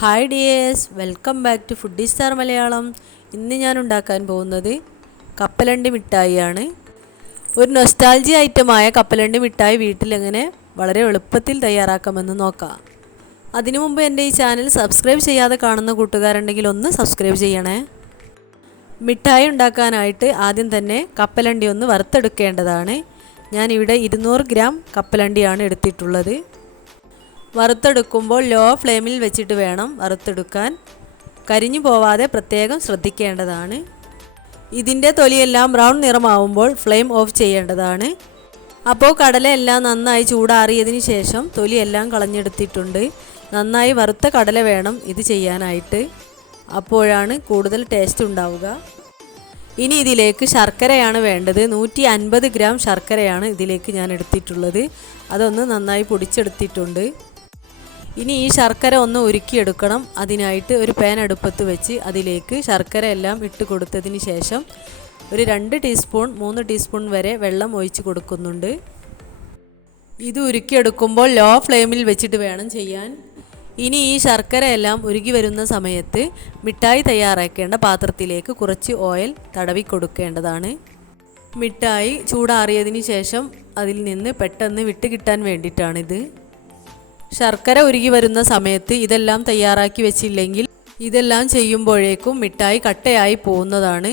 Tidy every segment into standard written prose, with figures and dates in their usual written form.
Hi dears, welcome back to foodie star Malayalam. ഇന്ന് ഞാൻ ഉണ്ടാക്കാൻ പോകുന്നത് കപ്പലണ്ടി മിഠായിയാണ്. ഒരു നൊസ്റ്റാൾജി ഐറ്റമായ കപ്പലണ്ടി മിഠായി വീട്ടിലെങ്ങനെ വളരെ എളുപ്പത്തിൽ തയ്യാറാക്കാമെന്ന് നോക്കാം. അതിനു മുമ്പ് എൻ്റെ ഈ ചാനൽ സബ്സ്ക്രൈബ് ചെയ്യാതെ കാണുന്ന കൂട്ടുകാരുണ്ടെങ്കിൽ ഒന്ന് സബ്സ്ക്രൈബ് ചെയ്യണേ. മിഠായി ഉണ്ടാക്കാനായിട്ട് ആദ്യം തന്നെ കപ്പലണ്ടി ഒന്ന് വറുത്തെടുക്കേണ്ടതാണ്. ഞാനിവിടെ 200 ഗ്രാം കപ്പലണ്ടിയാണ് എടുത്തിട്ടുള്ളത്. വറുത്തെടുക്കുമ്പോൾ ലോ ഫ്ലെയിമിൽ വെച്ചിട്ട് വേണം വറുത്തെടുക്കാൻ. കരിഞ്ഞു പോവാതെ പ്രത്യേകം ശ്രദ്ധിക്കേണ്ടതാണ്. ഇതിൻ്റെ തൊലിയെല്ലാം ബ്രൗൺ നിറമാവുമ്പോൾ ഫ്ലെയിം ഓഫ് ചെയ്യേണ്ടതാണ്. അപ്പോൾ കടലയെല്ലാം നന്നായി ചൂടാറിയതിന് ശേഷം തൊലിയെല്ലാം കളഞ്ഞെടുത്തിട്ടുണ്ട്. നന്നായി വറുത്ത കടല വേണം ഇത് ചെയ്യാനായിട്ട്, അപ്പോഴാണ് കൂടുതൽ ടേസ്റ്റ് ഉണ്ടാവുക. ഇനി ഇതിലേക്ക് ശർക്കരയാണ് വേണ്ടത്. 150 ഗ്രാം ശർക്കരയാണ് ഇതിലേക്ക് ഞാൻ എടുത്തിട്ടുള്ളത്. അതൊന്ന് നന്നായി പൊടിച്ചെടുത്തിട്ടുണ്ട്. ഇനി ഈ ശർക്കര ഒന്ന് ഉരുക്കിയെടുക്കണം. അതിനായിട്ട് ഒരു പാൻ അടുപ്പത്ത് വെച്ച് അതിലേക്ക് ശർക്കര എല്ലാം ഇട്ട് കൊടുത്തതിന് ശേഷം ഒരു 2 ടീസ്പൂൺ 3 ടീസ്പൂൺ വരെ വെള്ളം ഒഴിച്ച് കൊടുക്കുന്നുണ്ട്. ഇത് ഉരുക്കിയെടുക്കുമ്പോൾ ലോ ഫ്ലെയിമിൽ വെച്ചിട്ട് വേണം ചെയ്യാൻ. ഇനി ഈ ശർക്കര എല്ലാം ഉരുകി വരുന്ന സമയത്ത് മിഠായി തയ്യാറാക്കേണ്ട പാത്രത്തിലേക്ക് കുറച്ച് ഓയിൽ തടവി കൊടുക്കേണ്ടതാണ്. മിഠായി ചൂടാറിയതിന് ശേഷം അതിൽ നിന്ന് പെട്ടെന്ന് വിട്ട് കിട്ടാൻ വേണ്ടിയിട്ടാണിത്. ശർക്കര ഉരുകി വരുന്ന സമയത്ത് ഇതെല്ലാം തയ്യാറാക്കി വെച്ചില്ലെങ്കിൽ ഇതെല്ലാം ചെയ്യുമ്പോഴേക്കും മിഠായി കട്ടയായി പോകുന്നതാണ്.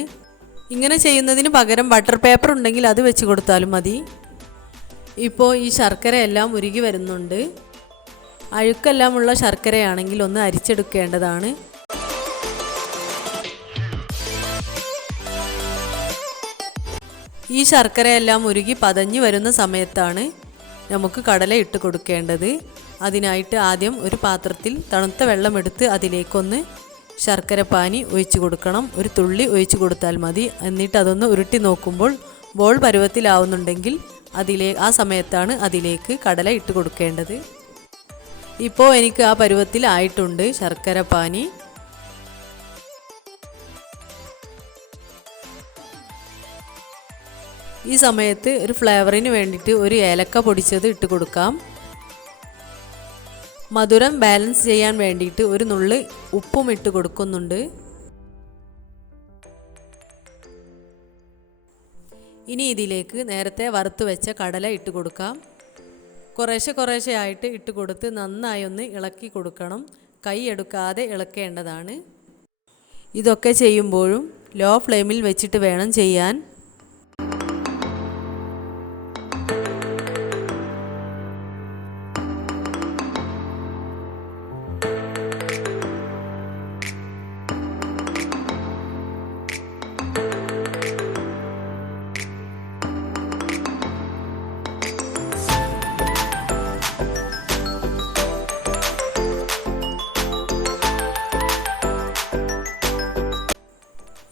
ഇങ്ങനെ ചെയ്യുന്നതിന് പകരം ബട്ടർ പേപ്പർ ഉണ്ടെങ്കിൽ അത് വെച്ച് കൊടുത്താലും മതി. ഇപ്പോൾ ഈ ശർക്കര എല്ലാം ഉരുകി വരുന്നുണ്ട്. അഴുക്കെല്ലാമുള്ള ശർക്കരയാണെങ്കിൽ ഒന്ന് അരിച്ചെടുക്കേണ്ടതാണ്. ഈ ശർക്കരയെല്ലാം ഉരുകി പതഞ്ഞു വരുന്ന സമയത്താണ് നമുക്ക് കടല ഇട്ട് കൊടുക്കേണ്ടത്. അതിനായിട്ട് ആദ്യം ഒരു പാത്രത്തിൽ തണുത്ത വെള്ളമെടുത്ത് അതിലേക്കൊന്ന് ശർക്കര പാനി ഒഴിച്ച് കൊടുക്കണം. ഒരു തുള്ളി ഒഴിച്ച് കൊടുത്താൽ മതി. എന്നിട്ട് അതൊന്ന് ഉരുട്ടി നോക്കുമ്പോൾ ബോൾ പരുവത്തിലാവുന്നുണ്ടെങ്കിൽ ആ സമയത്താണ് അതിലേക്ക് കടല ഇട്ട് കൊടുക്കേണ്ടത്. ഇപ്പോൾ എനിക്ക് ആ പരുവത്തിൽ ആയിട്ടുണ്ട് ശർക്കര പാനി. ഈ സമയത്ത് ഒരു ഫ്ലേവറിന് വേണ്ടിയിട്ട് ഒരു ഏലക്ക പൊടിച്ചത് ഇട്ട് കൊടുക്കാം. മധുരം ബാലൻസ് ചെയ്യാൻ വേണ്ടിയിട്ട് ഒരു നുള്ളി ഉപ്പും ഇട്ട് കൊടുക്കുന്നുണ്ട്. ഇനി ഇതിലേക്ക് നേരത്തെ വറുത്ത് വെച്ച കടല ഇട്ട് കൊടുക്കാം. കുറേശ്ശെ ആയിട്ട് ഇട്ട് കൊടുത്ത് നന്നായി ഒന്ന് ഇളക്കി കൊടുക്കണം. കൈ എടുക്കാതെ ഇളക്കേണ്ടതാണ്. ഇതൊക്കെ ചെയ്യുമ്പോഴും ലോ ഫ്ലെയിമിൽ വെച്ചിട്ട് വേണം ചെയ്യാൻ.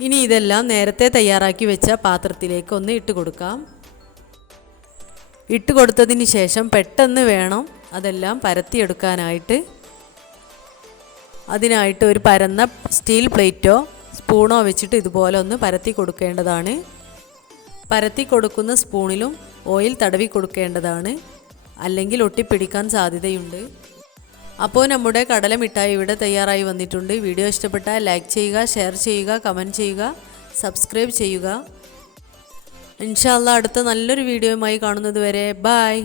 ഇനി ഇതെല്ലാം നേരത്തെ തയ്യാറാക്കി വെച്ച പാത്രത്തിലേക്ക് ഒന്ന് ഇട്ട് കൊടുക്കാം. ഇട്ട് കൊടുത്തതിന് ശേഷം പെട്ടെന്ന് വേണം അതെല്ലാം പരത്തിയെടുക്കാനായിട്ട്. അതിനായിട്ട് ഒരു പരന്ന സ്റ്റീൽ പ്ലേറ്റോ സ്പൂണോ വെച്ചിട്ട് ഇതുപോലെ ഒന്ന് പരത്തി കൊടുക്കേണ്ടതാണ്. പരത്തി കൊടുക്കുന്ന സ്പൂണിലും ഓയിൽ തടവി കൊടുക്കേണ്ടതാണ്, അല്ലെങ്കിൽ ഒട്ടിപ്പിടിക്കാൻ സാധ്യതയുണ്ട്. അപ്പോൾ നമ്മുടെ കടല മിഠായി ഇവിടെ തയ്യാറായി വന്നിട്ടുണ്ട്. വീഡിയോ ഇഷ്ടപ്പെട്ടാൽ ലൈക്ക് ചെയ്യുക, ഷെയർ ചെയ്യുക, കമൻറ്റ് ചെയ്യുക, സബ്സ്ക്രൈബ് ചെയ്യുക. ഇൻഷാ അല്ലാഹ് അടുത്ത നല്ലൊരു വീഡിയോയുമായി കാണുന്നത് വരെ ബൈ.